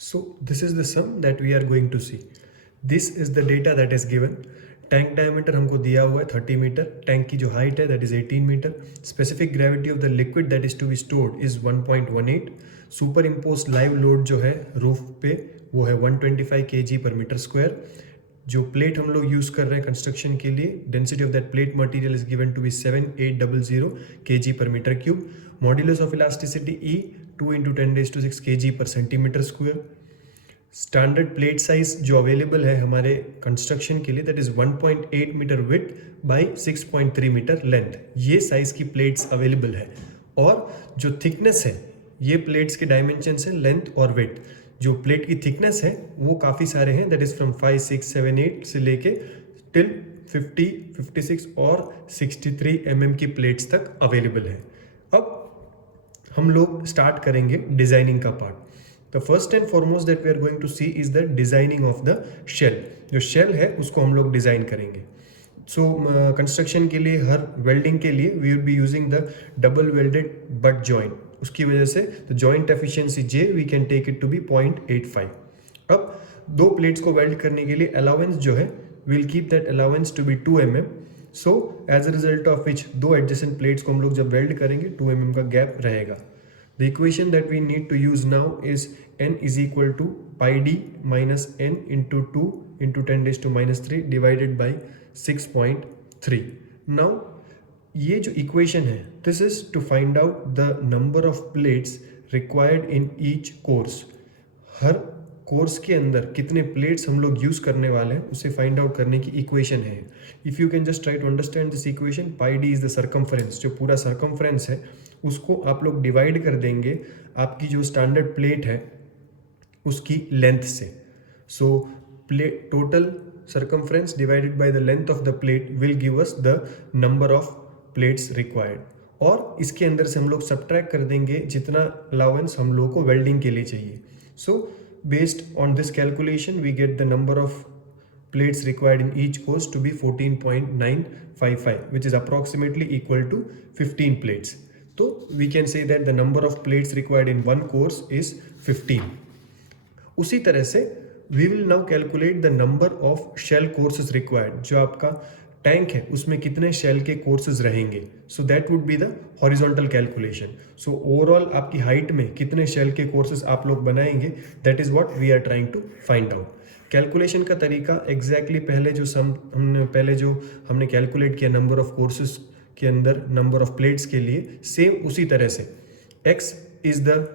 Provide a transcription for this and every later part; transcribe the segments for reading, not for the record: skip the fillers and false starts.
So this is the sum that we are going to see. This is the data that is given. Tank diameter हमको दिया हुआ है 30 metre, tank की जो height है that is 18 metre, specific gravity of the liquid that is to be stored is 1.18, super impose live load जो है roof पे वो है 125 kg पर मीटर स्क्वायर, जो प्लेट हम लोग यूज़ कर रहे हैं कंस्ट्रक्शन के लिए, density of that plate material is given to be 7800 kg per metre cube, modulus of elasticity E 2 × 10⁶ kg per centimetre square, standard plate size जो available है हमारे कंस्ट्रक्शन के लिए that is 1.8 metre width by 6.3 metre length, ये size की plates available है। और जो थिकनेस है ये प्लेट्स के डायमेंशन है लेंथ और विड्थ, जो प्लेट की थिकनेस है वो काफ़ी सारे हैं दैट इज फ्रॉम 5, 6, 7, 8 से लेके टिल 50, 56 और 63 mm की प्लेट्स तक अवेलेबल है। अब हम लोग स्टार्ट करेंगे डिजाइनिंग का part. The first and foremost that we are going to see is the designing of the shell. जो shell है उसको हम लोग डिज़ाइन करेंगे। So कंस्ट्रक्शन के लिए हर वेल्डिंग के लिए we will be using the double welded butt joint, उसकी वजह से the joint efficiency J we can take it to be 0.85। अब दो प्लेट्स को वेल्ड करने के लिए अलाउंस जो है we'll keep that allowance to be 2 mm। So as a result of which दो एडजेसेंट प्लेट्स को हम लोग जब वेल्ड करेंगे 2 mm का गैप रहेगा। The equation that we need to use now is n is equal to pi d minus n into 2 into 10⁻³ divided by 6.3। Now ये जो equation है this is to find out the number of plates required in each course। Her course के अंदर कितने plates हम लोग use करने वाले हैं उसे फाइंड आउट करने की इक्वेशन है। If you can just try to understand this equation, pi D is the circumference, जो पूरा सर्कमफ्रेंस है उसको आप लोग डिवाइड कर देंगे आपकी जो स्टैंडर्ड प्लेट है उसकी लेंथ से। So plate total circumference divided by the length of the plate will give us the number of plates required, और इसके अंदर से हम लोग सब्ट्रैक्ट कर देंगे जितना अलाउंस हम लोगों को वेल्डिंग के लिए चाहिए। सो based on this calculation we get the number of plates required in each course to be 14.955 which is approximately equal to 15 plates। So we can say that the number of plates required in one course is 15। उसी तरह से we will now calculate the number of shell courses required, जो आपका tank है उसमें कितने shell के courses रहेंगे। So that would be the horizontal calculation. So overall आपकी हाइट में कितने शेल के कोर्सेज आप लोग बनाएंगे that is what we are trying to find out. Calculation का तरीका एग्जैक्टली पहले जो हमने कैलकुलेट किया नंबर ऑफ कोर्सेज के अंदर नंबर ऑफ प्लेट्स के लिए, सेम उसी तरह से x is the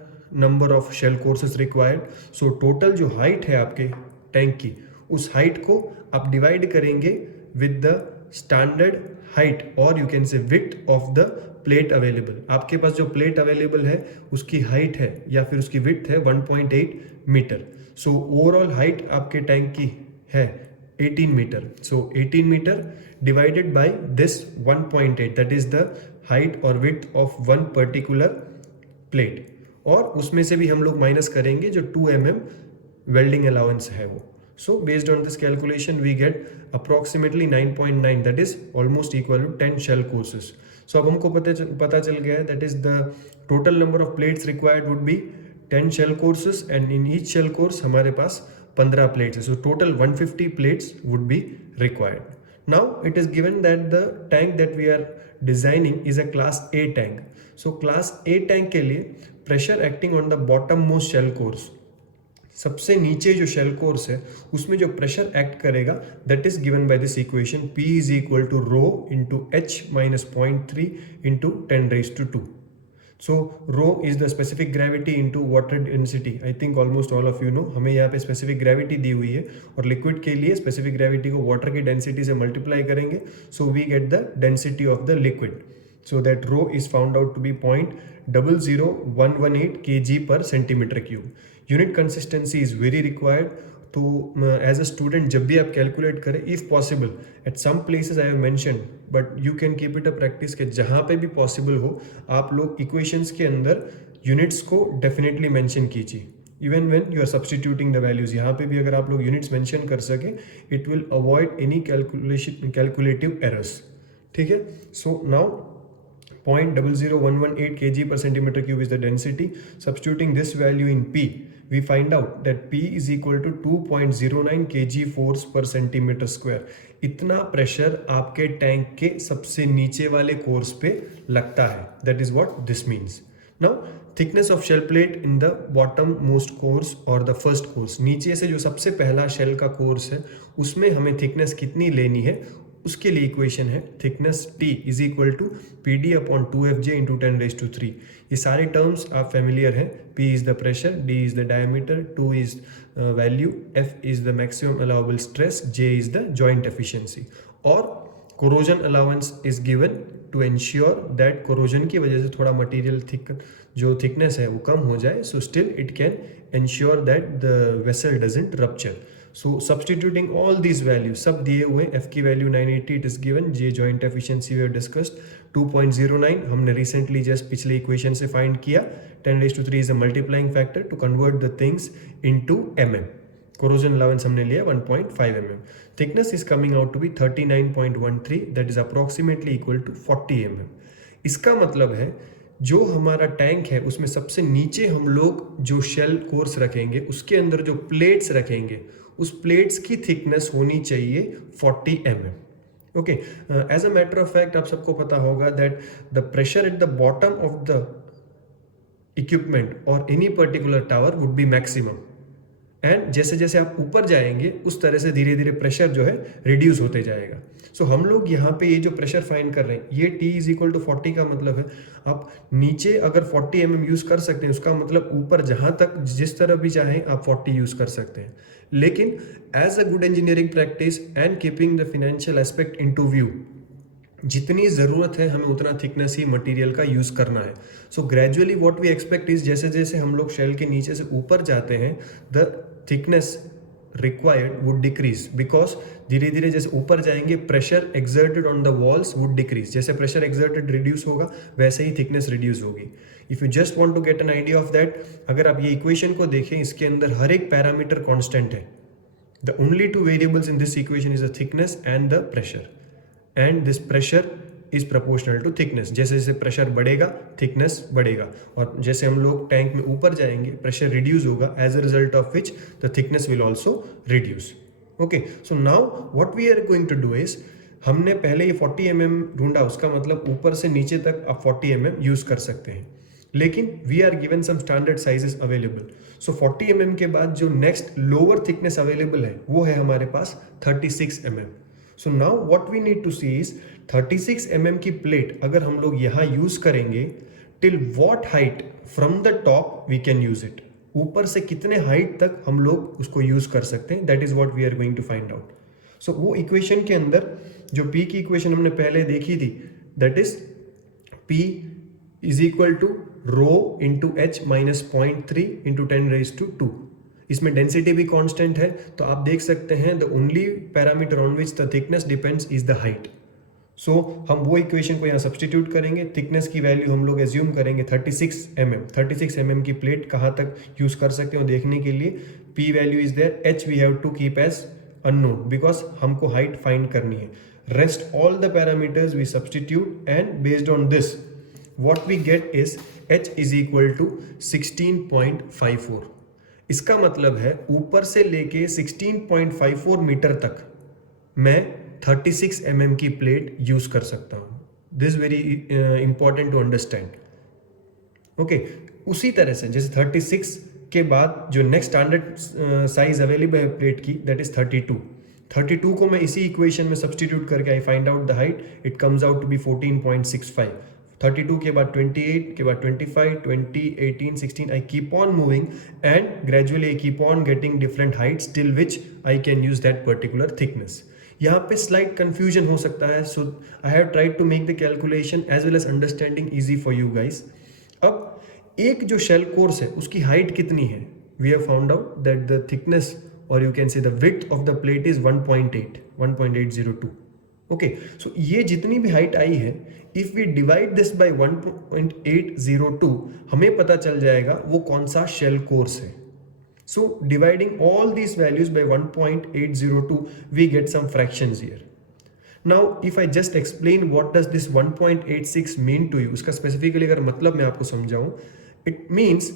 number of shell courses required. So total जो हाइट है आपके टैंक की उस हाइट को आप डिवाइड करेंगे विद द स्टैंडर्ड हाइट और you can say width of the plate available. आपके पास जो प्लेट अवेलेबल है उसकी हाइट है या फिर उसकी विड्थ है 1.8 मीटर। सो ओवरऑल हाइट आपके टैंक की है 18 metre. So 18 metre divided by this 1.8 that is the height और width of one particular plate, और उसमें से भी हम लोग माइनस करेंगे जो 2 mm वेल्डिंग अलाउंस है वो। So based on this calculation we get approximately 9.9 that is almost equal to 10 shell courses। So अब हमको पता चल गया है that is the total number of plates required would be 10 shell courses and in each shell course हमारे पास 15 plates है। So total 150 plates would be required। Now it is given that the tank that we are designing is a class A tank। So class A tank के लिए pressure acting on the bottom most shell course, सबसे नीचे जो shell course है उसमें जो pressure act करेगा that is given by this equation P is equal to rho into H minus 0.3 into 10⁻²। So rho is the specific gravity into water density. I think almost all of you know हमें यहाँ पे specific gravity दी हुई है और liquid के लिए specific gravity को water की डेंसिटी से मल्टीप्लाई करेंगे। So we get the density of the liquid. So that rho is found out to be 0.00118 kg per centimeter cube। Unit consistency is very required। तो as a student जब भी आप calculate करें if possible at some places I have mention but you can keep it a practice के जहाँ पे भी possible हो आप लोग इक्वेशंस के अंदर यूनिट्स को डेफिनेटली मेंशन कीजिए। Even when you are substituting the values, यहाँ पे भी अगर आप लोग यूनिट्स मेंशन कर सके it will avoid any calculative errors. ठीक है। So now 0.00118 kg per centimeter cube is the density। Substituting this value in P we find out that P is equal to 2.09 kg force per centimeter square. इतना pressure आपके tank के सबसे नीचे वाले course पे लगता है. That is what this means. Now thickness of shell plate in the bottom most course or the first course, नीचे से जो सबसे पहला शेल का कोर्स है उसमें हमें थिकनेस कितनी लेनी है, उसके लिए इक्वेशन है thickness T is equal to P D upon 2FJ into 10⁻3. ये सारे टर्म्स आप फेमिलियर हैं. P is the pressure, D is the diameter, 2 is value, F is the maximum allowable stress, J is the joint efficiency. और corrosion allowance is given to ensure that corrosion की वजह से थोड़ा material जो thickness है वो कम हो जाए, so still it can ensure that the vessel doesn't rupture. So substituting all these values सब दिए हुए, F की value 980 it is given, J joint efficiency we have discussed 2.09 हमने रिसेंटली जस्ट पिछले इक्वेशन से फाइंड किया. 10⁻3 is a multiplying factor to convert the things into mm. Corrosion allowance हमने लिया 1.5 mm. Thickness is coming out to be 39.13 that is approximately equal to 40 mm. इसका मतलब है जो हमारा टैंक है उसमें सबसे नीचे हम लोग जो शेल कोर्स रखेंगे उसके अंदर जो प्लेट्स रखेंगे उस प्लेट्स की थिकनेस होनी चाहिए 40 mm. Okay, as a matter of fact आप सबको पता होगा that the pressure at the bottom of the equipment और any particular tower would be maximum, and जैसे जैसे आप ऊपर जाएंगे उस तरह से धीरे धीरे प्रेशर जो है रिड्यूस होते जाएगा. सो हम लोग यहाँ पे ये जो प्रेशर फाइंड कर रहे हैं ये T इज इक्वल टू 40 का मतलब है आप नीचे अगर 40 mm यूज़ कर सकते हैं, उसका मतलब ऊपर जहाँ तक जिस तरह भी चाहें आप 40 यूज़ कर सकते हैं. लेकिन as a good engineering practice and keeping the financial aspect into view, जितनी ज़रूरत है हमें उतना थिकनेस ही मटेरियल का यूज़ करना है. So gradually what we expect is जैसे जैसे हम लोग शेल के नीचे से ऊपर जाते हैं the thickness required would decrease, because धीरे धीरे जैसे ऊपर जाएंगे pressure exerted on the walls would decrease. जैसे प्रेशर एक्सर्टेड रिड्यूस होगा वैसे ही थिकनेस रिड्यूस होगी. If you just want to get an idea of that, अगर आप ये इक्वेशन को देखें इसके अंदर हर एक पैरामीटर कांस्टेंट है. The only two variables in this equation is the thickness and the pressure, and this pressure is proportional to thickness. जैसे जैसे प्रेशर बढ़ेगा थिकनेस बढ़ेगा, और जैसे हम लोग टैंक में ऊपर जाएंगे प्रेशर रिड्यूस होगा, as a result of which the thickness will also reduce. Okay, so now what we are going to do is, हमने पहले ये 40 mm ढूंढा, उसका मतलब ऊपर से नीचे तक आप 40 mm यूज कर सकते हैं, लेकिन we are given some standard sizes available. So 40 mm के बाद जो नेक्स्ट लोअर थिकनेस अवेलेबल है वो है हमारे पास 36 mm. So now what we need to see is 36 mm की प्लेट अगर हम लोग यहाँ यूज करेंगे, till what height from the top we can use it, ऊपर से कितने हाइट तक हम लोग उसको यूज कर सकते हैं, that is what we are going to find out. So वो इक्वेशन के अंदर जो P की इक्वेशन हमने पहले देखी थी, that is P is equal to rho into H minus 0.3 into 10⁻². इसमें डेंसिटी भी कांस्टेंट है, तो आप देख सकते हैं the only parameter on which the thickness depends is the height. So हम वो इक्वेशन को यहाँ सब्सटीट्यूट करेंगे. थिकनेस की वैल्यू हम लोग एज्यूम करेंगे 36 mm. 36 mm की प्लेट कहाँ तक यूज कर सकते हो देखने के लिए P value is there, H we have to keep as unknown because हमको हाइट फाइंड करनी है. Rest all the parameters we substitute and based on this what we get is H is equal to 16.54. इसका मतलब है ऊपर से लेके 16.54 metre तक मैं 36 mm की प्लेट यूज कर सकता हूं. This very important to understand. Okay, उसी तरह से जैसे 36 के बाद जो नेक्स्ट स्टैंडर्ड साइज अवेलेबल है प्लेट की दैट इज 32 को मैं इसी इक्वेशन में सब्सटीट्यूट करके I find out the height, it comes out to be 14.65. 32 के बाद 28 के बाद 25, 20, 18, 16 I keep on moving and gradually I keep on getting different heights till which I can use that particular thickness. यहाँ पे slight confusion हो सकता है, so I have tried to make the calculation as well as understanding easy for you guys. अब एक जो shell course है उसकी height कितनी है? We have found out that the thickness or you can say the width of the plate is 1.802. Okay, so ये जितनी भी हाइट आई है if we divide this by 1.802 हमें पता चल जाएगा वो कौन सा शेल कोर्स है. So dividing all these values by 1.802 we get some fractions here. Now if I just explain what does this 1.86 mean to you, उसका स्पेसिफिकली अगर मतलब मैं आपको समझाऊं, इट मीन्स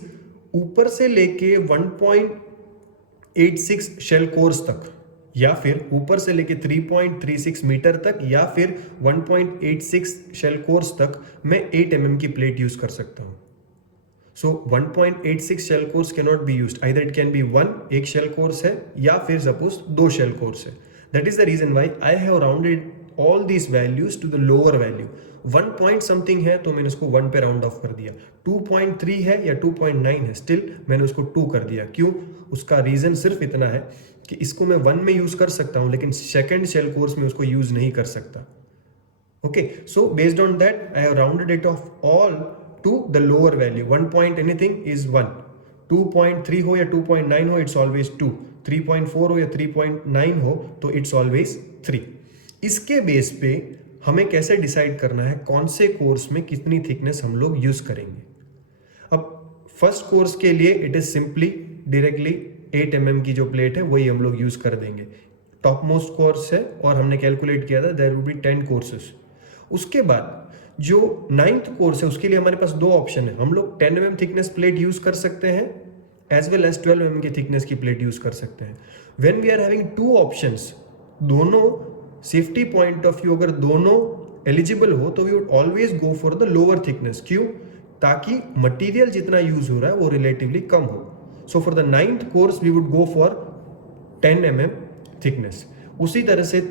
ऊपर से लेके 1.86 शेल कोर्स तक, या फिर ऊपर से लेके 3.36 मीटर तक, या फिर 1.86 शेल कोर्स तक मैं 8 mm की प्लेट यूज कर सकता हूं. So 1.86 shell course can not be used, either it can be एक शेल कोर्स है या फिर सपोज 2 शेल कोर्स है. That is the reason why I have rounded all these values to the lower value. 1 point something है तो मैंने उसको 1 पे राउंड ऑफ कर दिया. 2.3 है या 2.9 है, स्टिल मैंने उसको 2 कर दिया. क्यों? उसका रीजन सिर्फ इतना है कि इसको मैं 1 में यूज कर सकता हूं, लेकिन सेकेंड शेल कोर्स में उसको यूज नहीं कर सकता. Okay, so based on that I have rounded it off all to the lower value. 1 point anything is 1, 2.3 हो या 2.9 हो, इट्स ऑलवेज 2, 3.4 हो या 3.9 हो तो इट्स ऑलवेज 3. इसके बेस पे हमें कैसे डिसाइड करना है कौन से कोर्स में कितनी थिकनेस हम लोग यूज करेंगे. अब फर्स्ट कोर्स के लिए it is simply directly 8 mm की जो प्लेट है वही हम लोग यूज कर देंगे. टॉप मोस्ट कोर्स है और हमने कैलकुलेट किया था देयर विल बी 10 कोर्सेस. उसके बाद जो 9th कोर्स है उसके लिए हमारे पास 2 ऑप्शन है. हम लोग 10 mm थिकनेस प्लेट यूज कर सकते हैं एज वेल एज 12 mm की थिकनेस की प्लेट यूज कर सकते हैं. When we are having 2 options, दोनों सेफ्टी पॉइंट ऑफ व्यू अगर दोनों एलिजिबल हो तो we would always go for the lower thickness. क्यों? ताकि मटेरियल जितना यूज हो रहा है वो रिलेटिवली कम हो. So for the 9th course we would go for 10 mm thickness. उसी तरह से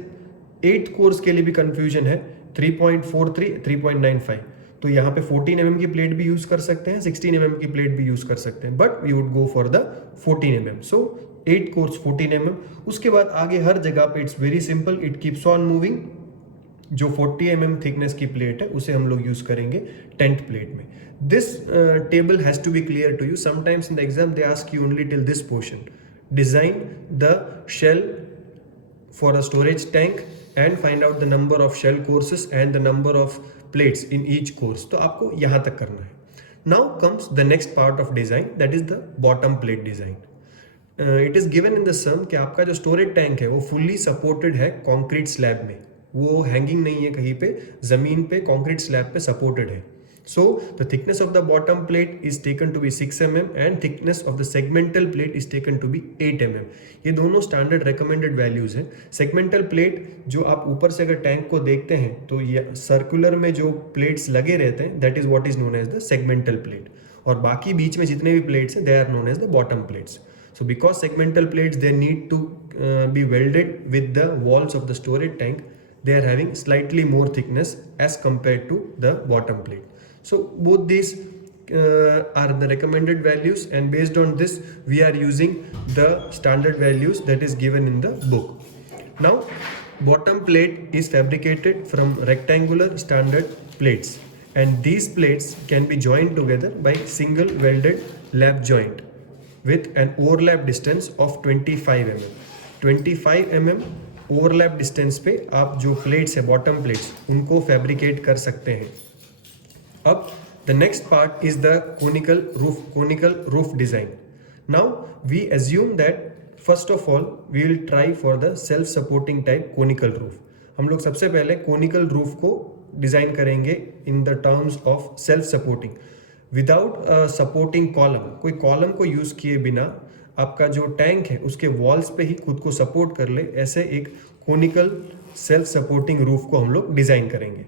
8th कोर्स के लिए भी कंफ्यूजन है, 3.43, 3.95. तो यहाँ पे 14 mm की प्लेट भी यूज कर सकते हैं, 16 mm की प्लेट भी यूज कर सकते हैं, but we would go for the 14 mm. So 8 course 14 mm. उसके बाद आगे हर जगह पे it's very simple, it keeps on moving. जो 40 mm थिकनेस की प्लेट है उसे हम लोग यूज करेंगे 10th प्लेट में. This table has to be clear to you. Sometimes in the exam they ask you only till this portion, design the shell for a storage tank and find out the number of shell courses and the number of plates in each course. तो आपको यहाँ तक करना है. Now comes the next part of design, that is the bottom plate design. It is given in the sum कि आपका जो storage tank है वो fully supported है concrete slab में, वो hanging नहीं है कहीं पे, जमीन पे concrete slab पे supported है. So the thickness of the bottom plate is taken to be 6 mm and thickness of the segmental plate is taken to be 8 mm. ये दोनों standard recommended values हैं. Segmental plate जो आप ऊपर से अगर टैंक को देखते हैं तो ये सर्कुलर में जो प्लेट्स लगे रहते हैं that is what is known as the segmental plate. और बाकी बीच में जितने भी प्लेट्स हैं they are known as the bottom plates. So because segmental plates they need to be welded with the walls of the storage tank, they are having slightly more thickness as compared to the bottom plate. So both these are the recommended values, and based on this we are using the standard values that is given in the book. Now bottom plate is fabricated from rectangular standard plates, and these plates can be joined together by single welded lap joint with an overlap distance of 25 mm. 25 mm overlap distance पे आप जो plates है bottom plates उनको fabricate कर सकते हैं. Up, the next part is the conical roof design. Now we assume that first of all we will try for the self-supporting type conical roof. हम लोग सबसे पहले conical roof को डिजाइन करेंगे in the terms of self-supporting, without supporting column. कोई column को use किए बिना आपका जो टैंक है उसके वॉल्स पे ही खुद को सपोर्ट कर ले, ऐसे एक कोनिकल सेल्फ सपोर्टिंग रूफ को हम लोग डिजाइन करेंगे.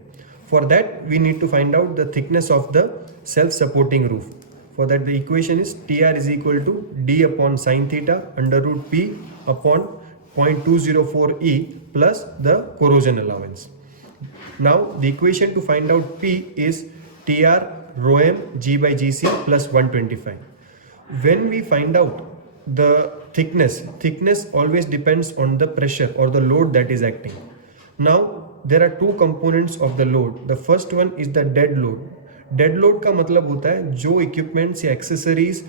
For that we need to find out the thickness of the self-supporting roof. For that the equation is Tr is equal to d upon sin theta under root p upon 0.204 E plus the corrosion allowance. Now the equation to find out P is Tr rho m G by Gc plus 125. When we find out the thickness always depends on the pressure or the load that is acting. Now there are two components of the load. The first one is the dead load. Dead load का मतलब होता है जो equipments या accessories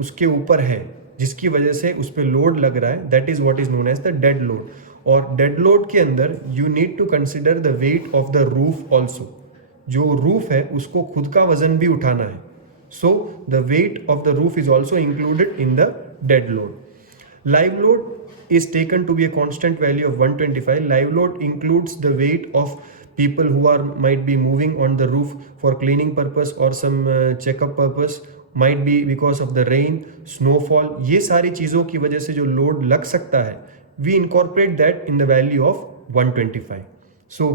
उसके ऊपर है जिसकी वजह से उस पर लोड लग रहा है, that is what is known as the dead load. और dead load के अंदर you need to consider the weight of the roof also. जो roof है उसको खुद का वजन भी उठाना है. So the weight of the roof is also included in the dead load. Live load is taken to be a constant value of 125. Live load includes the weight of people who might be moving on the roof for cleaning purpose or some checkup purpose might be because of the rain, snowfall, ये सारी चीज़ों की वजह से जो load लग सकता है, we incorporate that in the value of 125. So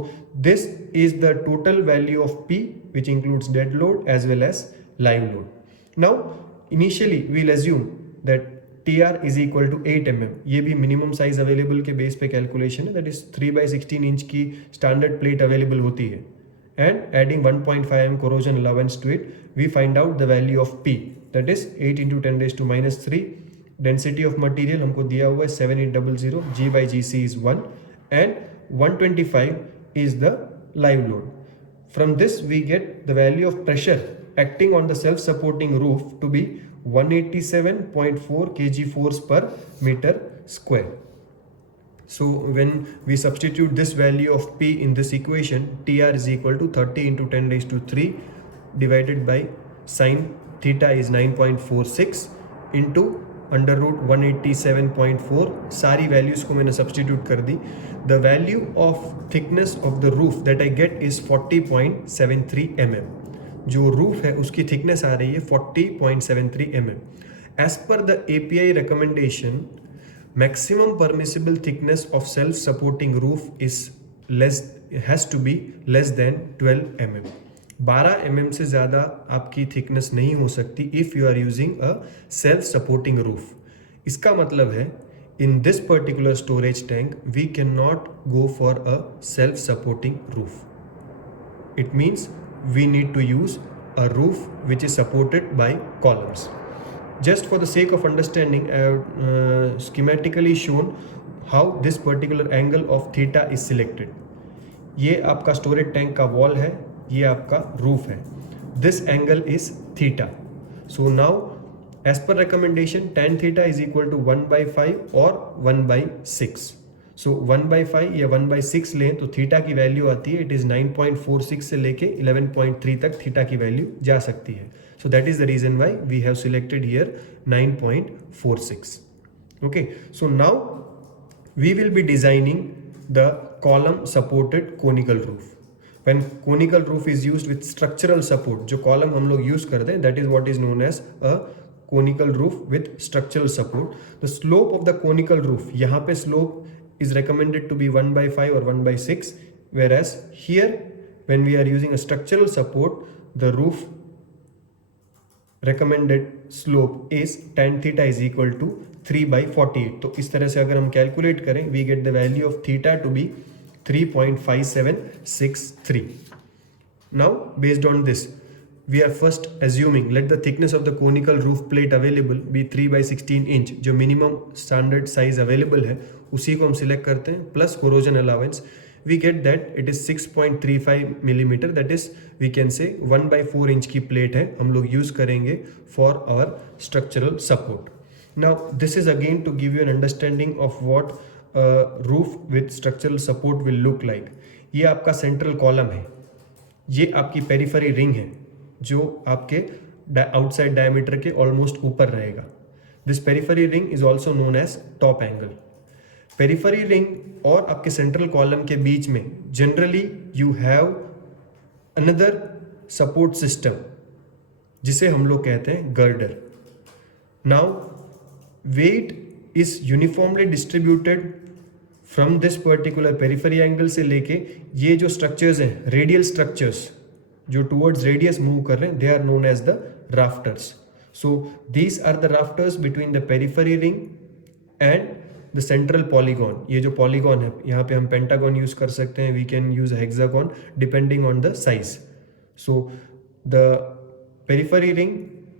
this is the total value of P, which includes dead load as well as live load. Now initially we'll assume that TR is equal to 8 mm. ये भी minimum size available के base पे calculation है, that is 3/16 inch की standard plate available होती है, and adding 1.5 mm corrosion allowance to it, we find out the value of P, that is 8 into 10 raised to minus 3. Density of material हमको दिया हुआ है 7800, G/GC is 1, and 125 is the live load. From this we get the value of pressure acting on the self-supporting roof to be 187.4 kg force per meter square. So when we substitute this value of P in this equation, TR is equal to 30 into 10 raised to 3 divided by sin theta is 9.46 into under root 187.4, सारी values को मैंने substitute कर दी. The value of thickness of the roof that I get is 40.73 mm. जो roof है उसकी thickness आ रही है 40.73 mm. As per the API recommendation, maximum permissible thickness of self supporting roof is less, has to be less than 12 mm. 12 mm से ज़्यादा आपकी thickness नहीं हो सकती if you are using a self supporting roof. इसका मतलब है in this particular storage tank we can not go for a self supporting roof. It means we need to use a roof which is supported by columns. Just for the sake of understanding, I have schematically shown how this particular angle of theta is selected. ये आपका storage tank का wall है, ये आपका roof है. This angle is theta. So now as per recommendation tan theta is equal to 1/5 और 1/6. सो 1/5 या 1/6 लें तो थीटा की वैल्यू आती है, इट इज़ 9.46 से लेके 11.3 तक थीटा की वैल्यू जा सकती है. So that is the reason why we have selected here 9.46. Okay, so now we will be designing the column supported conical roof. When conical roof is used with structural support, जो column हम लोग use करते हैं, that is what is known as a conical roof with structural support. The slope of the conical roof, यहाँ पे slope is recommended to be 1/5 or 1/6, whereas here when we are using a structural support, the roof recommended slope is tan theta is equal to 3/48. तो इस तरह से अगर हम calculate करें, we get the value of theta to be 3.5763. Now based on this, we are first assuming let the thickness of the conical roof plate available be 3/16 inch. जो minimum standard size available है उसी को हम select करते हैं, plus corrosion allowance. We get that it is 6.35 millimeter, that is we can say 1/4 inch की plate है, हम लोग यूज करेंगे for our structural support. Now this is again to give you an understanding of what a roof with structural support will look like. ये आपका central column है, ये आपकी पेरिफेरी रिंग है जो आपके आउटसाइड डायमीटर के ऑलमोस्ट ऊपर रहेगा. This periphery ring is also known as top angle. Periphery ring और आपके सेंट्रल कॉलम के बीच में generally you have another support system जिसे हम लोग कहते हैं girder. Now weight is uniformly distributed from this particular periphery angle से लेके ये जो स्ट्रक्चर्स हैं, रेडियल स्ट्रक्चर्स जो टुवर्ड्स रेडियस मूव कर रहे हैं, they are known as the rafters. So these are the rafters between the periphery ring and the central polygon. ये जो पॉलीगॉन है, यहाँ पे हम पेंटागॉन यूज कर सकते हैं, we can use hexagon depending on the size. So the periphery ring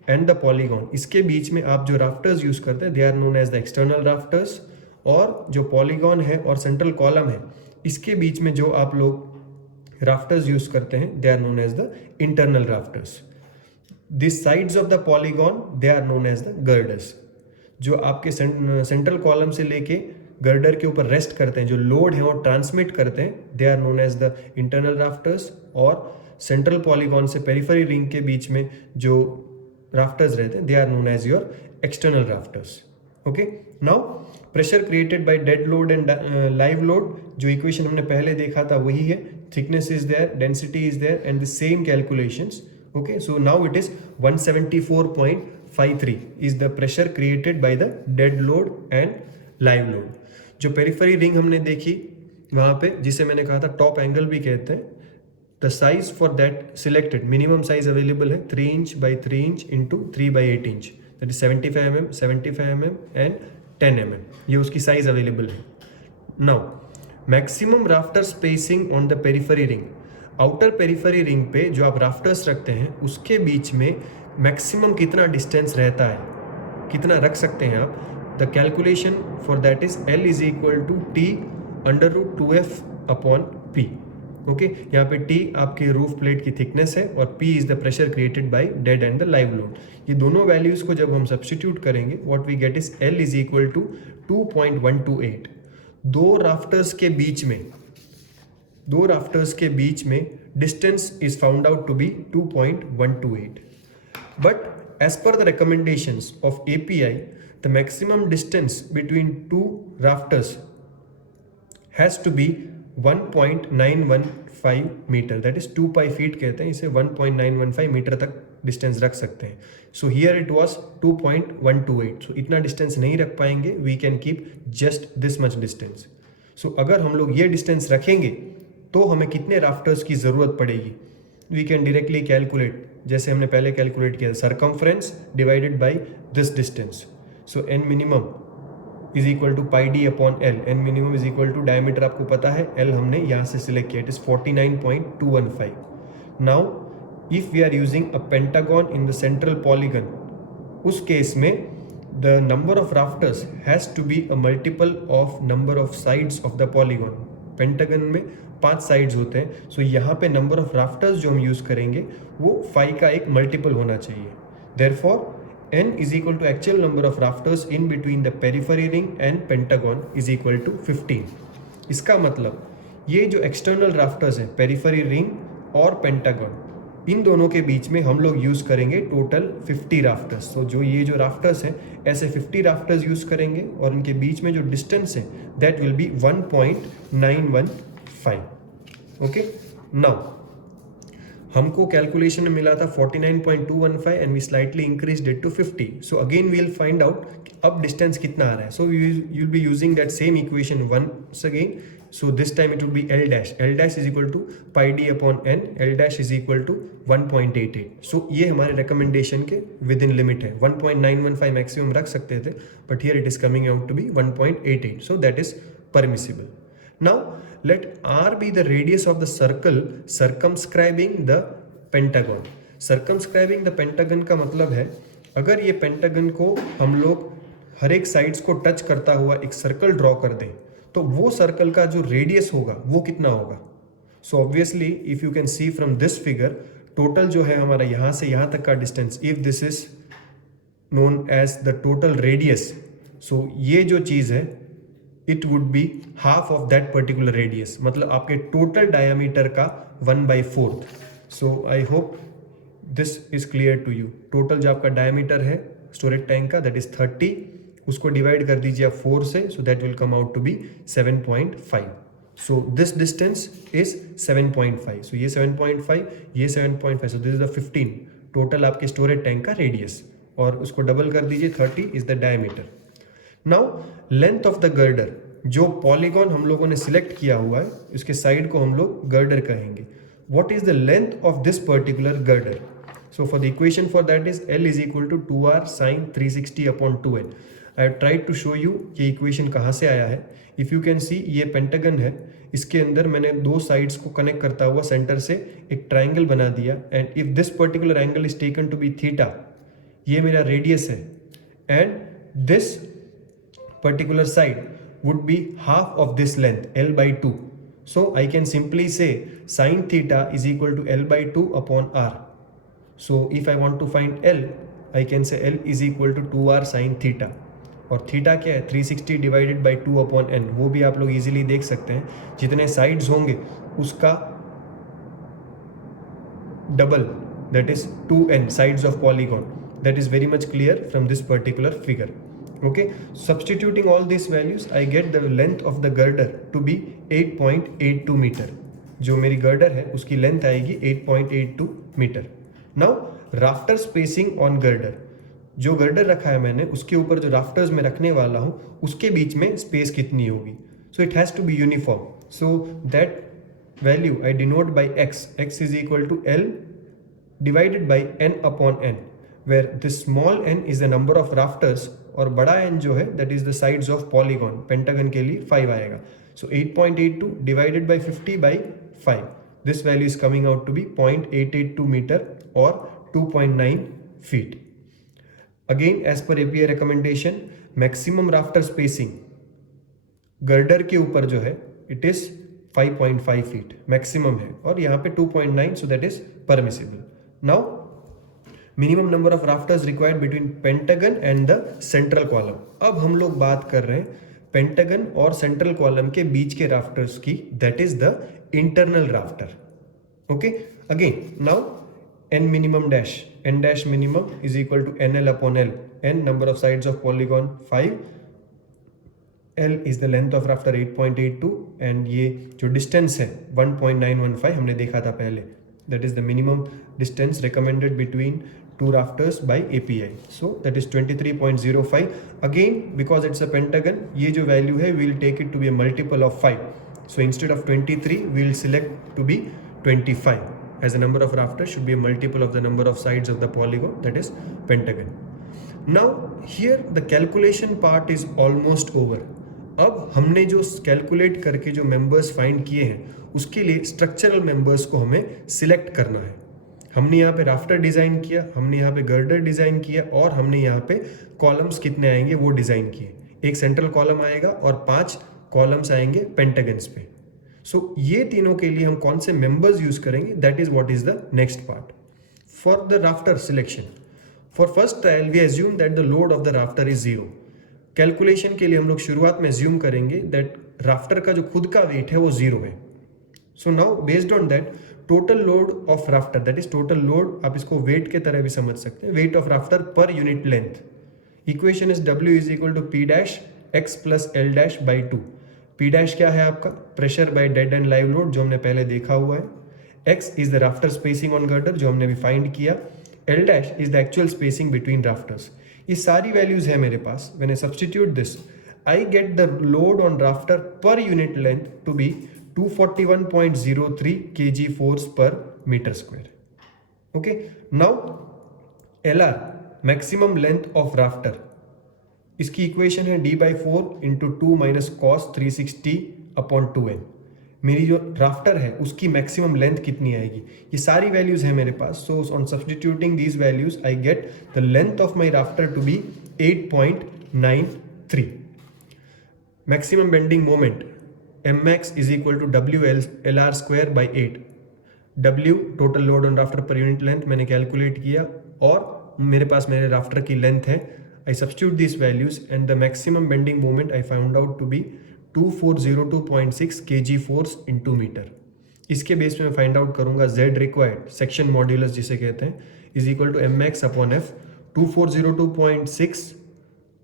and the polygon, इसके बीच में आप जो राफ्टर्स यूज करते हैं, they are known as the external rafters. और जो पॉलीगॉन है और सेंट्रल कॉलम है, इसके बीच में जो आप लोग राफ्टर्स यूज करते हैं, they are known as the internal rafters. This sides of the polygon they are known as the girders. जो आपके सेंट्रल कॉलम से लेके गर्डर के ऊपर रेस्ट करते हैं, जो लोड है और ट्रांसमिट करते हैं, they are known as the internal rafters. और सेंट्रल पॉलीगॉन से पेरिफेरी रिंग के बीच में जो राफ्टर्स रहते हैं, they are known as your external rafters. Okay, now pressure created by dead load and live load, जो इक्वेशन हमने पहले देखा था वही है. Thickness is there, density is there and the same calculations. Okay, so now it is 174.53 is the pressure created by the dead load and live load. जो periphery ring हमने देखी वहाँ पे, जिसे मैंने कहा था टॉप एंगल भी कहते हैं, the size for that selected minimum size available है 3 inch by 3 inch into 3 by 8 inch, that is 75 mm, 75 mm and 10 mm. ये उसकी size available है. Now maximum rafter spacing on the periphery ring, outer periphery ring पे जो आप rafters रखते हैं उसके बीच में मैक्सिमम कितना डिस्टेंस रहता है, कितना रख सकते हैं आप. The calculation for that is L is equal to T under root 2F upon P. Okay, यहाँ पे T आपके रूफ प्लेट की थिकनेस है और P is the pressure created by dead and the live load. ये दोनों values को जब हम सब्स्टिट्यूट करेंगे what we get is L is equal to 2.128. दो राफ्टर्स के बीच में distance is found out to be 2.128. But as per the recommendations of API, the maximum distance between two rafters has to be 1.915 meter, that is 2 pi feet कहते हैं इसे. 1.915 metre तक distance रख सकते हैं. So here it was 2.128. So इतना distance नहीं रख पाएंगे, we can keep just this much distance. So अगर हम लोग ये डिस्टेंस रखेंगे तो हमें कितने राफ्टर्स की ज़रूरत पड़ेगी, वी कैन डायरेक्टली कैलकुलेट, जैसे हमने पहले कैलकुलेट किया, circumference divided by this distance. So n minimum is equal to pi D upon L. n minimum is equal to diameter आपको पता है, L हमने यहाँ से सिलेक्ट किया, it is 49.215. Now if we are using a pentagon in the central polygon, उस case में the number of rafters has to be a multiple of number of sides of the polygon. Pentagon में 5 sides होते हैं, सो यहाँ पे number of rafters जो हम use करेंगे वो 5 का एक मल्टीपल होना चाहिए. Therefore n is equal to actual number of rafters in between the periphery ring and pentagon is equal to 15. इसका मतलब ये जो एक्सटर्नल राफ्टर्स हैं पेरिफेरी रिंग और पेंटागन, इन दोनों के बीच में हम लोग यूज़ करेंगे टोटल 50 राफ्टर्स. तो जो ये जो राफ्टर्स हैं ऐसे 50 राफ्टर्स यूज़ करेंगे और इनके बीच में जो डिस्टेंस है that will be 1.915. Okay, now हमको कैलकुलेशन में मिला था 49.215 and we slightly increased it to 50. So again we will find out अब डिस्टेंस कितना आ रहा है. So you will be using that same equation once again. So this time it will be L dash is equal to pi D upon N. L dash is equal to 1.88. So ये हमारे recommendation के with in limit है. 1.915 maximum रख सकते थे, but here it is coming out to be 1.88. So that is permissible. Now let R be the radius of the circle circumscribing the pentagon. Circumscribing the pentagon का मतलब है अगर ये pentagon को हम लोग हर एक साइड्स को टच करता हुआ एक सर्कल ड्रॉ कर दें तो वो सर्कल का जो रेडियस होगा वो कितना होगा. So obviously if you can see from this figure, total जो है हमारा यहाँ से यहाँ तक का distance, if this is known as the total radius, so ये जो चीज़ है it would be half of that particular radius, मतलब आपके टोटल डायमीटर का 1/4. So I hope this is clear to you. Total जो आपका डायमीटर है स्टोरेज टैंक का दैट इज 30, उसको डिवाइड कर दीजिए आप 4 से, so that will come out to be 7.5. So this distance is 7.5. So ये 7.5, ये 7.5, so this is the 15 total आपके स्टोरेज टैंक का रेडियस, और उसको डबल कर दीजिए, 30 is the diameter. Now length of the girder, जो पॉलीगॉन हम लोगों ने सिलेक्ट किया हुआ है उसके साइड को हम लोग गर्डर कहेंगे. What is the length of this particular girder? So for the equation for that is L is equal to 2R sin 360 upon 2N. I have tried to show you कि equation कहाँ से आया है. If you can सी, ये pentagon है, इसके अंदर मैंने 2 साइड्स को कनेक्ट करता हुआ सेंटर से एक ट्राइंगल बना दिया, and if this particular angle is taken to be theta, ये मेरा रेडियस है, and this particular side would be half of this length, L/2. So I can simply say sin theta is equal to L/2 upon R. So if I want to find L, I can say L is equal to 2R sin theta. और theta क्या है? 360 divided by 2 upon n. वो भी आप लोग easily देख सकते हैं, जितने साइड्स होंगे उसका double, that is 2n sides of polygon. That is very much clear from this particular figure. Okay, substituting all these values, I get the length of the girder to be 8.82 meter. जो मेरी girder है उसकी length आएगी 8.82 meter. Now rafter spacing on girder, जो girder रखा है मैंने उसके ऊपर जो राफ्टर्स में रखने वाला हूँ उसके बीच में स्पेस कितनी होगी. So it has to be uniform. So that value I denote by x. X is equal to L divided by n upon n, where this small n is the number of rafters और बड़ा n जो है that is the sides of polygon. Pentagon के लिए 5 आएगा. So 8.82 divided by 50 by 5. This value is coming out to be 0.882 meter or 2.9 feet. Again, as per API recommendation, maximum rafter spacing girder के ऊपर जो है it is 5.5 feet maximum है और यहाँ पे 2.9, सो that is permissible. Now minimum number of rafters required between pentagon and the central column. अब हम लोग बात कर रहे हैं पेंटागन और सेंट्रल कॉलम के बीच के राफ्टर्स की, that is the internal rafter. Okay, again now n minimum dash, n dash minimum is equal to nl upon l. n number of sides of polygon 5, L is the length of rafter 8.82 and ये जो distance है 1.915 हमने देखा था पहले, that is the minimum distance recommended between two rafters by API. So that is 23.05. Again, because it's a pentagon, ये जो value है we'll take it to be a multiple of 5. So instead of 23, we'll select to be 25, as the number of rafters should be a multiple of the number of sides of the polygon, that is pentagon. Now here the calculation part is almost over. अब हमने जो calculate करके जो members find किए हैं उसके लिए structural members को हमें सिलेक्ट करना है. हमने यहाँ पे राफ्टर डिज़ाइन किया, हमने यहाँ पे गर्डर डिज़ाइन किया और हमने यहाँ पे कॉलम्स कितने आएंगे वो डिज़ाइन किए. एक सेंट्रल कॉलम आएगा और 5 कॉलम्स आएंगे पेंटागन्स पे. सो ये तीनों के लिए हम कौन से मेंबर्स यूज करेंगे, that is what is the next part. For the rafter selection, for first trial we assume that the load of the rafter is 0. Calculation के लिए हम लोग शुरुआत में एज्यूम करेंगे दैट राफ्टर का जो खुद का वेट है वो 0 है. So now based on that total load of rafter, that is total load, आप इसको वेट के तरह भी समझ सकते हैं, weight of rafter per unit length. Equation is W is equal to P dash x plus L dash by 2. P dash क्या है आपका, pressure by dead and live load जो हमने पहले देखा हुआ है. x is the rafter spacing on girder जो हमने अभी फाइंड किया. L dash is the actual spacing between rafters. ये सारी वैल्यूज है मेरे पास. When I substitute this I get the load on rafter per unit length to be 241.03 kg force per metre square. Okay, now LR maximum length of rafter, इसकी equation है d/4 into 2 minus cos 360 upon 2n. मेरी जो rafter है उसकी maximum length कितनी आएगी, ये सारी वैल्यूज है मेरे पास. So on substituting these values I get the length of my rafter to be 8.93. Maximum bending moment mx is equal to WLR square by 8. W total load on rafter per unit length मैंने calculate किया और मेरे पास मेरे rafter की length है. I substitute these values and the maximum bending moment I found out to be 2402.6 kg force into meter. इसके base पे मैं फाइंड आउट करूंगा Z required, सेक्शन मॉड्यूलस जिसे कहते हैं, is equal to mx upon f. 2402.6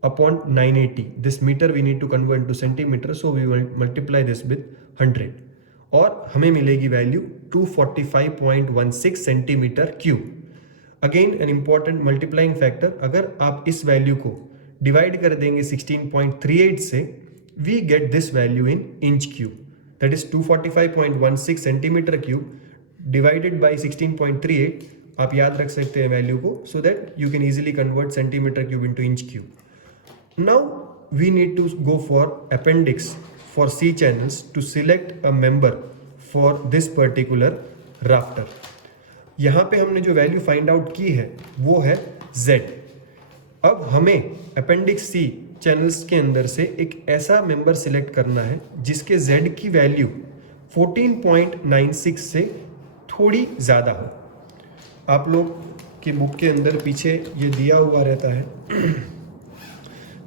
upon 980. This meter we need to convert to centimeter, so we will multiply this with 100 और हमें मिलेगी value 245.16 centimeter cube. Again an important multiplying factor, अगर आप इस value को डिवाइड कर देंगे 16.38 से, we get this value in inch cube, that is 245.16 centimeter cube divided by 16.38. आप याद रख सकते हैं वैल्यू को, so that you can easily convert centimeter cube into inch cube. Now we need to go for appendix for C channels to select a member for this particular rafter. यहाँ पे हमने जो वैल्यू फाइंड आउट की है वो है Z. अब हमें अपेंडिक्स C चैनल्स के अंदर से एक ऐसा मेंबर सिलेक्ट करना है जिसके Z की वैल्यू 14.96 से थोड़ी ज़्यादा हो. आप लोग की बुक के अंदर पीछे ये दिया हुआ रहता है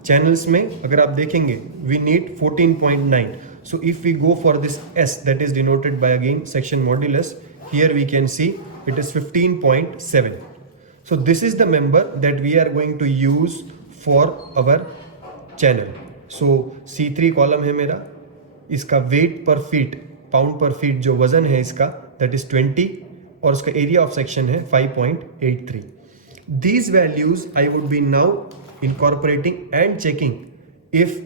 चैनल्स में, अगर आप देखेंगे we need 14.9. So if we go for this S that is denoted by again section modulus, here we can see it is 15.7. So this is the member that we are going to use for our channel. So C3 column है मेरा, इसका wait पर feet, pound per feet जो वजन है इसका, that is 20. और उसका एरिया ऑफ सेक्शन है 5.83. These values I would be now incorporating and checking if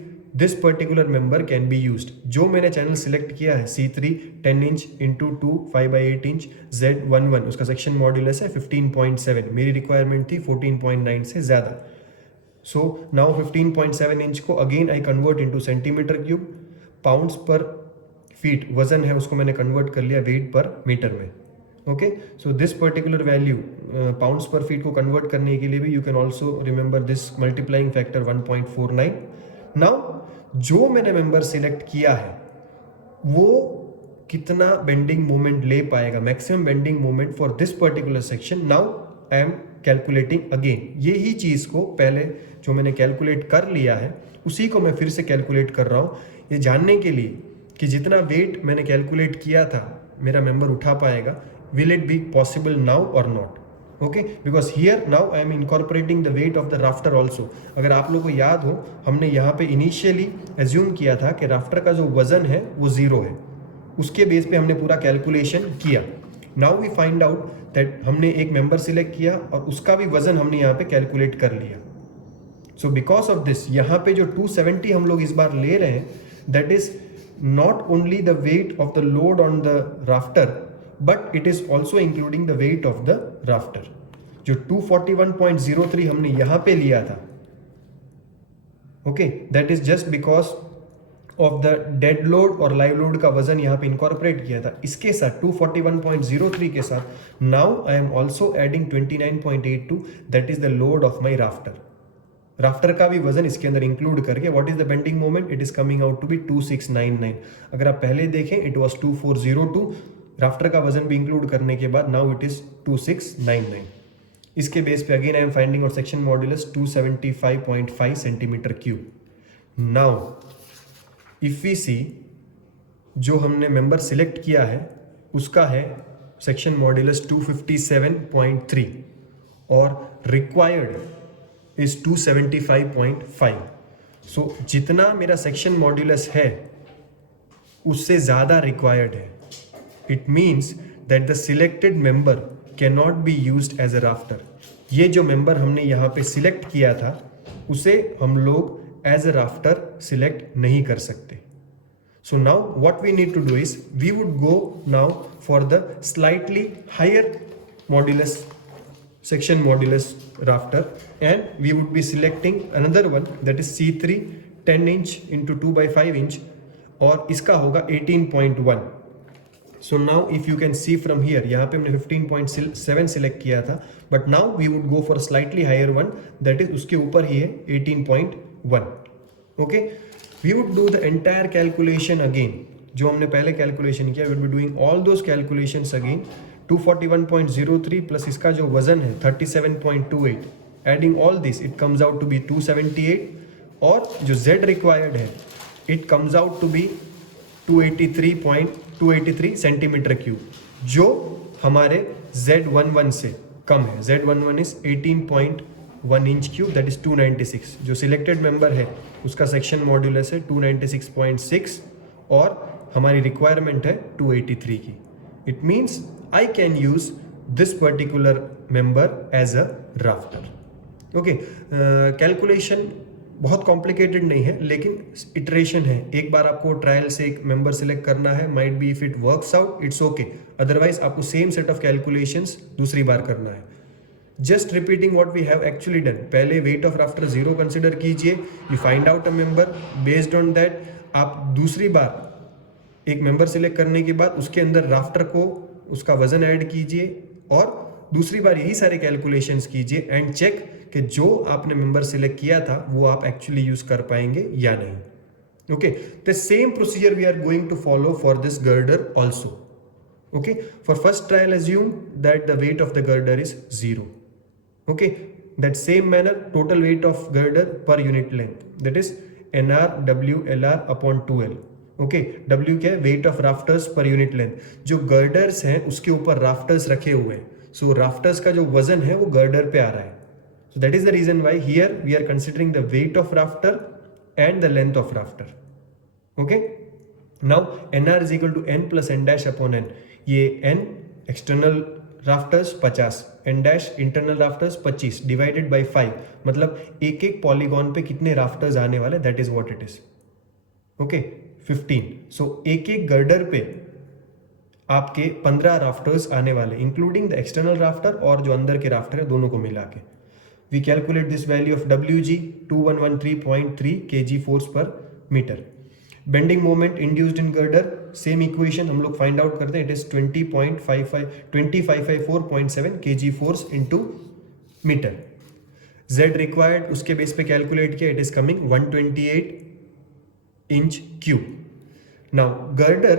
this particular member can be used. जो मैंने चैनल सिलेक्ट किया है C3 10 inch into 2 5/8 inch Z11 उसका सेक्शन मॉड्यूलस है 15.7. मेरी रिक्वायरमेंट थी 14.9 से ज़्यादा. So now 15.7 इंच को again I convert into centimetre cube. Pounds पर फीट वजन है उसको मैंने कन्वर्ट कर लिया वेट पर मीटर में. Okay, so this particular value pounds पर फीट को कन्वर्ट करने के लिए भी you can also remember this multiplying factor 1.49. Now जो मैंने मेंबर सिलेक्ट किया है वो कितना बेंडिंग मोमेंट ले पाएगा, maximum bending moment for this particular section. Now I am calculating again. यही चीज़ को पहले जो मैंने कैलकुलेट कर लिया है उसी को मैं फिर से कैलकुलेट कर रहा हूँ, ये जानने के लिए कि जितना वेट मैंने कैलकुलेट किया था मेरा मेंबर उठा पाएगा. Will it be possible now or not? Okay, because here now I am incorporating the weight of the rafter also. अगर आप लोगों को याद हो हमने यहाँ पे इनिशियली एज्यूम किया था कि राफ्टर का जो वजन है वो 0 है, उसके बेस पे हमने पूरा कैलकुलेशन किया. Now we find out that हमने एक मेंबर सिलेक्ट किया और उसका भी वजन हमने यहाँ पे कैलकुलेट कर लिया. सो बिकॉज ऑफ दिस यहाँ पे जो 270 हम लोग इस बार ले रहे हैं that is not only the weight of the load on the rafter but it is also including the weight of the rafter. जो 241.03 हमने यहाँ पे लिया था, okay, that is just because of the dead load और live load का वजन यहाँ पे incorporate किया था. इसके साथ 241.03 के साथ now I am also adding 29.82 that is the load of my rafter. Rafter का भी वजन इसके अंदर इंक्लूड करके what is the bending moment, it is coming out to be 2699. अगर आप पहले देखें इट वाज 2402. राफ्टर का वजन भी इंक्लूड करने के बाद नाउ इट इज 2699. इसके बेस पे अगेन आई एम फाइंडिंग और section modulus 275.5 centimetre cube. Now if we see जो हमने मेंबर सिलेक्ट किया है उसका है सेक्शन मॉड्यूलस 257.3 और रिक्वायर्ड इज 275.5. सो जितना मेरा सेक्शन मॉड्यूलस है उससे ज़्यादा रिक्वायर्ड है. It means that the selected member cannot be used as a rafter. ये जो member हमने यहाँ पे select किया था उसे हम लोग as a rafter select नहीं कर सकते. So now what we need to do is we would go now for the slightly higher modulus section modulus rafter and we would be selecting another one that is C3 10 inch into 2/5 inch और इसका होगा 18.1. So now if you can see from here यहाँ पे हमने 15.7 select किया था but now we would go for a slightly higher one that is उसके ऊपर ही है 18.1. okay, we would do the entire calculation again. जो हमने पहले कैलकुलेशन किया we would be doing all those calculations again. 241.03 plus इसका जो वजन है 37.28 adding all this it comes out to be 278 और जो Z required है it comes out to be 283 centimetre cube जो हमारे Z11 से कम है. Z11 is 18.1 inch cube that is 296. जो सिलेक्टेड मेंबर है उसका सेक्शन मॉड्यूलस है 296.6 और हमारी रिक्वायरमेंट है 283 की. It means I can use this particular member as a rafter. Okay, calculation बहुत कॉम्प्लिकेटेड नहीं है लेकिन इटरेशन है. एक बार आपको ट्रायल से एक मेंबर सिलेक्ट करना है, might be if it works out it's okay, otherwise आपको सेम सेट ऑफ कैलकुलेशंस दूसरी बार करना है. Just repeating what we have actually done. पहले वेट ऑफ राफ्टर 0 कंसिडर कीजिए, you find out a member, based on that आप दूसरी बार एक मेंबर सिलेक्ट करने के बाद उसके अंदर राफ्टर को उसका वजन ऐड कीजिए और दूसरी बार यही सारे कैलकुलेशंस कीजिए एंड चेक कि जो आपने मेंबर सिलेक्ट किया था वो आप एक्चुअली यूज कर पाएंगे या नहीं. Okay, the same procedure we are going to follow for this girder also. Okay, for first trial assume that the weight of the girder is 0. okay, that same manner total weight of girder per unit length that is NR W LR upon 2L. Okay, W क्या है, weight of rafters पर unit length. जो girders हैं उसके ऊपर rafters रखे हुए हैं, सो राफ्टर्स का जो वजन है वो गर्डर पे आ रहा है. So that is the reason why here we are considering the weight of rafter and the length of rafter. Okay. Now NR is equal to N plus N dash upon N. ये N external rafters 50 N dash internal rafters 25 divided by 5, मतलब एक एक polygon पे कितने rafters आने वाले, that is what it is. Okay 15। सो एक एक गर्डर पे आपके 15 राफ्टर्स आने वाले, इंक्लूडिंग द एक्सटर्नल राफ्टर और जो अंदर के राफ्टर है दोनों को मिला के। We calculate this value of WG 2113.3 kg force per metre. Bending moment induced in girder, same equation हम लोग फाइंड आउट करते हैं, it is 2554.7 kg force into metre. Z required उसके बेस पे कैलकुलेट किया, it is coming 128 inch cube. Now girder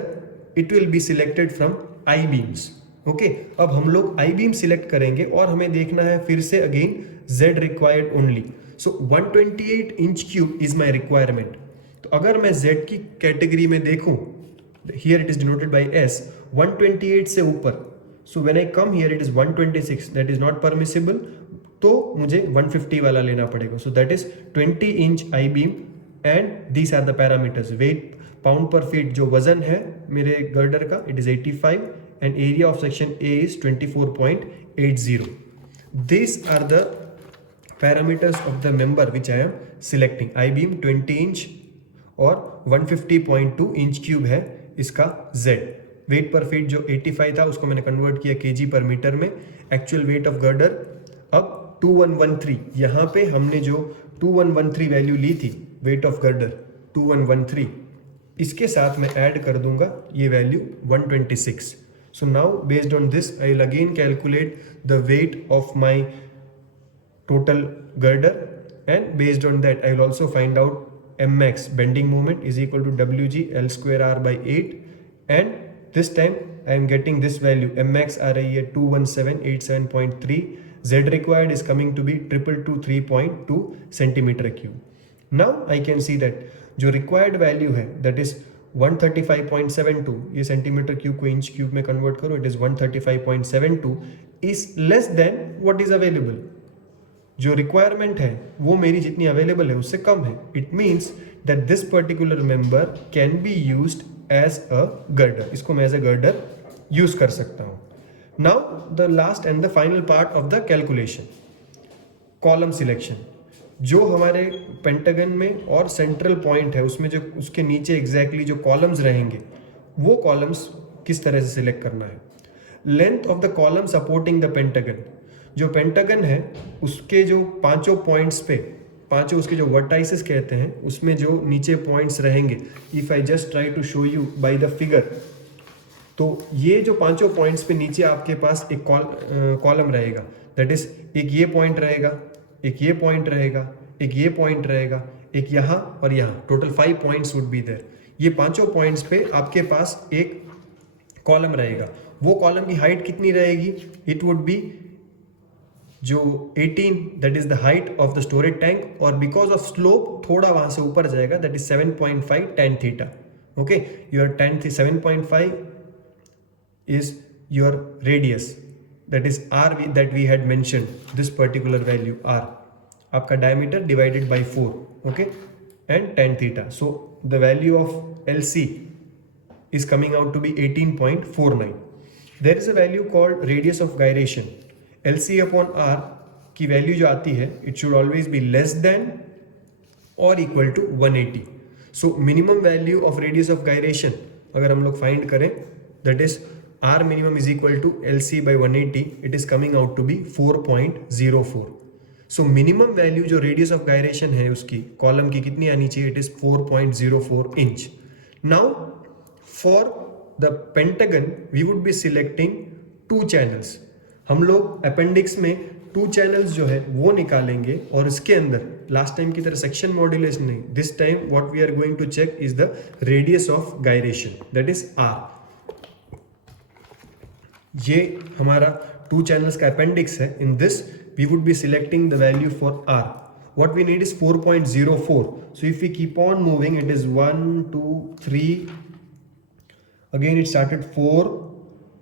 it will be selected from I beams. Okay, अब हम लोग आई बीम सिलेक्ट करेंगे और हमें देखना है फिर से again Z required only. So 128 inch cube is my requirement. तो अगर मैं Z की कैटेगरी में देखूं, here it is denoted by S, 128 से ऊपर, so when I come here it is 126, that is not permissible, तो मुझे 150 वाला लेना पड़ेगा। So that is 20 inch I beam and these are the parameters. Weight pound per feet जो वजन है मेरे गर्डर का, it is 85 and area of section A is 24.80। This are the parameters of the member which I am selecting. I beam 20 inch और 150.2 inch cube है इसका Z। Wait पर feet जो 85 था उसको मैंने कन्वर्ट किया kg पर मीटर में। एक्चुअल वेट ऑफ गर्डर अब 2113, यहाँ पे हमने जो 2113 वैल्यू ली थी वेट ऑफ गर्डर 2113, इसके साथ मैं ऐड कर दूंगा ये value 126। So now based on this I will again calculate the weight of my total girder, and based on that I will also find out Mmax bending moment is equal to WG L square R by 8, and this time I am getting this value Mmax आ रही है 21787.3, Z required is coming to be 222.3.2 centimeter cube. Now I can see that जो required value है that is 135.72, ये centimeter cube को inch cube में convert करो, it is 135.72 is less than what is available। जो requirement है वो मेरी जितनी अवेलेबल है उससे कम है। It means that this particular member can be used as a girder. इसको मैं एज अ गर्डर यूज कर सकता हूं। Now the last and the final part of the calculation, column selection. जो हमारे पेंटागन में और सेंट्रल पॉइंट है उसमें जो उसके नीचे एग्जैक्टली जो कॉलम्स रहेंगे वो कॉलम्स किस तरह से सिलेक्ट करना है। Length of the column supporting the pentagon, जो पेंटागन है उसके जो पांचों पॉइंट्स पे, पांचों उसके जो वर्टाइसेस कहते हैं उसमें जो नीचे पॉइंट्स रहेंगे, if I just try to show you by the figure, तो ये जो पांचों पॉइंट्स पे नीचे आपके पास एक कॉलम रहेगा, दैट इज एक ये पॉइंट रहेगा, एक ये पॉइंट रहेगा, एक ये पॉइंट रहेगा, एक यहाँ और यहाँ, total 5 points would be there. ये पांचों पॉइंट्स पे आपके पास एक कॉलम रहेगा। वो कॉलम की हाइट कितनी रहेगी, इट वुड बी जो 18, that is the height of the storage tank, और बिकॉज ऑफ स्लोप थोड़ा वहां से ऊपर जाएगा, that is 7.5 tan theta. Okay, your tan 7.5 is your radius, that is r that we had mentioned, this particular value r, आपका diameter divided by 4, okay, and tan theta. So the value of LC is coming out to be 18.49. There is a value called radius of gyration. LC upon R की value जो आती है, it should always be less than or equal to 180. So minimum value of radius of gyration अगर हम लोग find करें, that is R minimum is equal to LC by 180, it is coming out to be 4.04. So minimum value जो radius of gyration है उसकी column की कितनी आनी चाहिए, it is 4.04 inch. Now for the pentagon we would be selecting 2 channels. हम लोग appendix में 2 चैनल्स जो है वो निकालेंगे और इसके अंदर लास्ट टाइम की तरह सेक्शन मॉड्यूलेशन नहीं, this time what we are going to check is the radius of gyration, that is R. ये हमारा 2 चैनल्स का अपेंडिक्स है। In this we would be selecting the value for R. What we need is 4.04. So if we keep on moving, it is 1 2 3, again it started 4,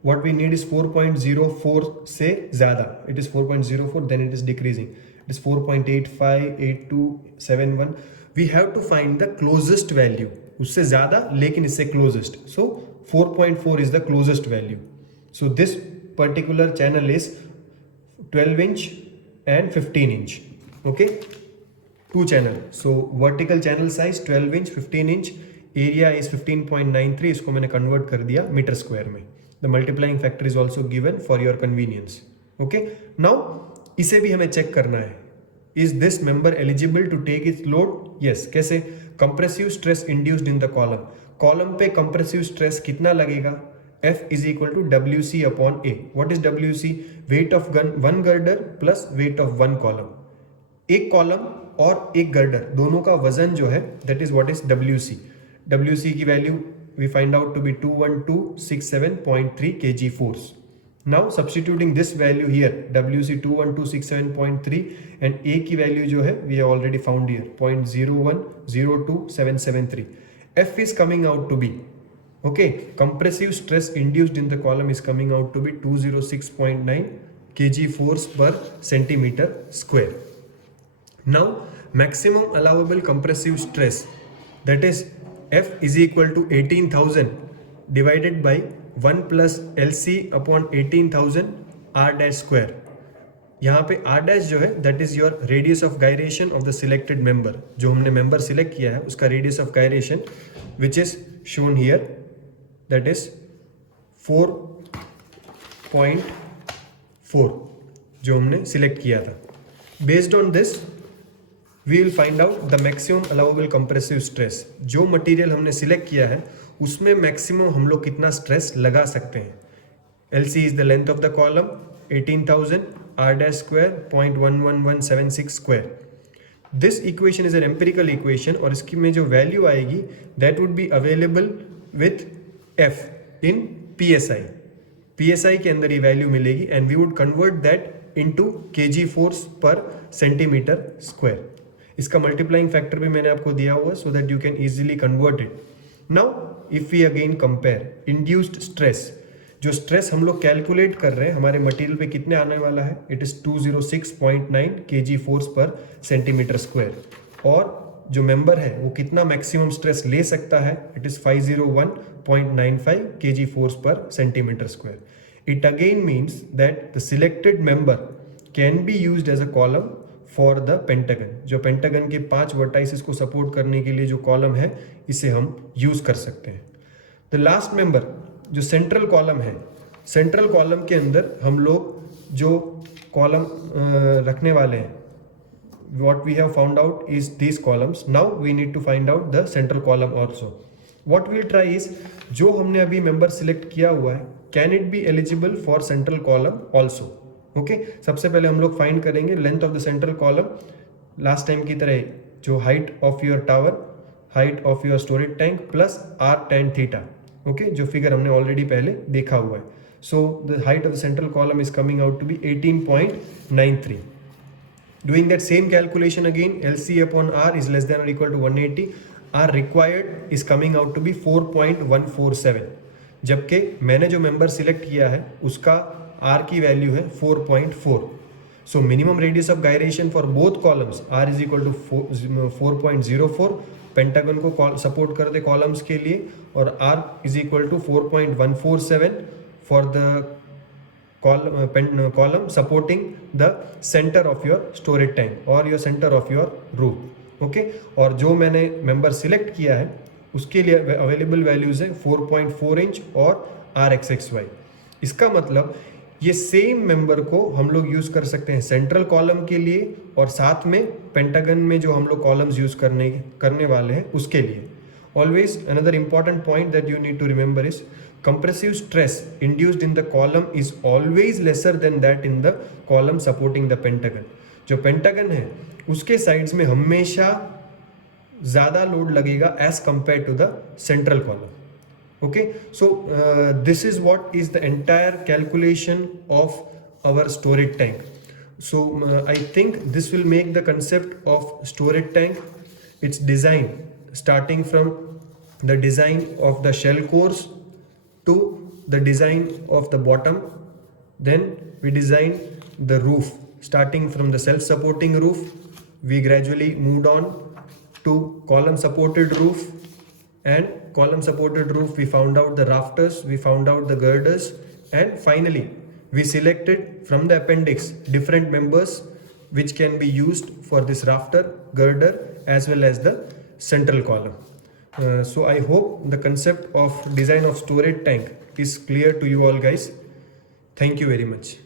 what we need is 4.04 से ज़्यादा, it is 4.04, then it is decreasing, it is 4.85, 82, 71. We have to find the closest value, उससे ज़्यादा लेकिन इससे closest. So 4.4 is the closest value. So this particular channel is 12 inch and 15 inch. Okay, two channel. So vertical channel size 12 inch, 15 inch, area is 15.93. इसको मैंने convert कर दिया metre square में. The multiplying factor is also given for your convenience. Okay, now इसे भी हमें check करना है. Is this member eligible to take its load? Yes. कैसे? Compressive stress induced in the column. Column पे compressive stress कितना लगेगा? F is equal to WC upon A. What is WC? Weight of one girder plus weight of one column. एक column और एक girder दोनों का वजन जो है that is what is WC. WC की value we find out to be 21267.3 kg force. Now substituting this value here, WC 21267.3 and A की वैल्यू जो है we have already found here 0.0102773. F is coming out to be, okay, compressive stress induced in the column is coming out to be 206.9 kg force per centimeter square. Now maximum allowable compressive stress, that is F is equal to 18,000 divided by 1 plus LC upon 18,000 R dash square. यहाँ पे R dash जो है that is your radius of gyration of the selected member. जो हमने member select किया है उसका radius of gyration which is shown here, that is 4.4 जो हमने select किया था. Based on this we will find out the maximum allowable compressive stress. जो मटेरियल हमने सिलेक्ट किया है उसमें मैक्सिमम हम लोग कितना स्ट्रेस लगा सकते हैं. LC is the length of the column 18,000, R dash square 0.11176 square. This equation is an empirical equation और इसकी में जो वैल्यू आएगी that would be available with F in PSI. PSI के अंदर ये वैल्यू मिलेगी and we would convert that into kg force per centimeter square. इसका मल्टीप्लाइंग फैक्टर भी मैंने आपको दिया हुआ so that you can easily convert it. Now if we again compare induced stress, जो स्ट्रेस हम लोग कैलकुलेट कर रहे हैं हमारे मटेरियल पे कितने आने वाला है, it is 206.9 kg force per centimetre square. और जो मेंबर है वो कितना मैक्सिमम स्ट्रेस ले सकता है, it is 501.95 kg force per centimetre square. It again means that the selected member can be used as a column for the pentagon. जो pentagon के 5 वर्टाइसेस को सपोर्ट करने के लिए जो कॉलम है इसे हम यूज कर सकते हैं. द लास्ट मेंबर जो सेंट्रल कॉलम है, सेंट्रल कॉलम के अंदर हम लोग जो कॉलम रखने वाले हैं, what we have found out is these columns. Now we need to find out the central column also. What we'll try is जो हमने अभी मेंबर सिलेक्ट किया हुआ है can it be eligible for central column also. Okay, सबसे पहले हम लोग फाइंड करेंगे length of the central column. Last time की तरह जो height of your tower, height of your storage tank plus r tan theta. Okay, जो figure हमने ऑलरेडी पहले देखा हुआ है. So the height of the central column is coming out to be 18.93. Doing that same calculation again, LC upon R is less than or equal to 180. R required is coming out to be 4.147. जबकि मैंने जो member select किया है उसका R की value है 4.4. So minimum radius of gyration for both columns R is equal to 4.04. Pentagon को support करते कॉलम्स के लिए, और R is equal to 4.147 for the column supporting the center of your storage tank or your center of your roof. Okay, और जो मैंने member select किया है उसके लिए अवेलेबल वैल्यूज है 4.4 इंच और RXXY. इसका मतलब ये सेम मेंबर को हम लोग यूज कर सकते हैं सेंट्रल कॉलम के लिए और साथ में पेंटागन में जो हम लोग कॉलम्स यूज करने वाले हैं उसके लिए. Always another important point that you need to remember is compressive stress induced in the column is always lesser than that in the column supporting the pentagon. जो पेंटागन है उसके साइड्स में हमेशा ज़्यादा लोड लगेगा as compared to the central column. Okay, so this is what is the entire calculation of our storage tank. So I think this will make the concept of storage tank, its design, starting from the design of the shell cores to the design of the bottom. Then we design the roof, starting from the self-supporting roof. We gradually moved on to column supported roof, and column supported roof we found out the rafters, we found out the girders, and finally We selected from the appendix different members which can be used for this rafter, girder as well as the central column. So I hope the concept of design of storage tank is clear to you all guys. Thank you very much.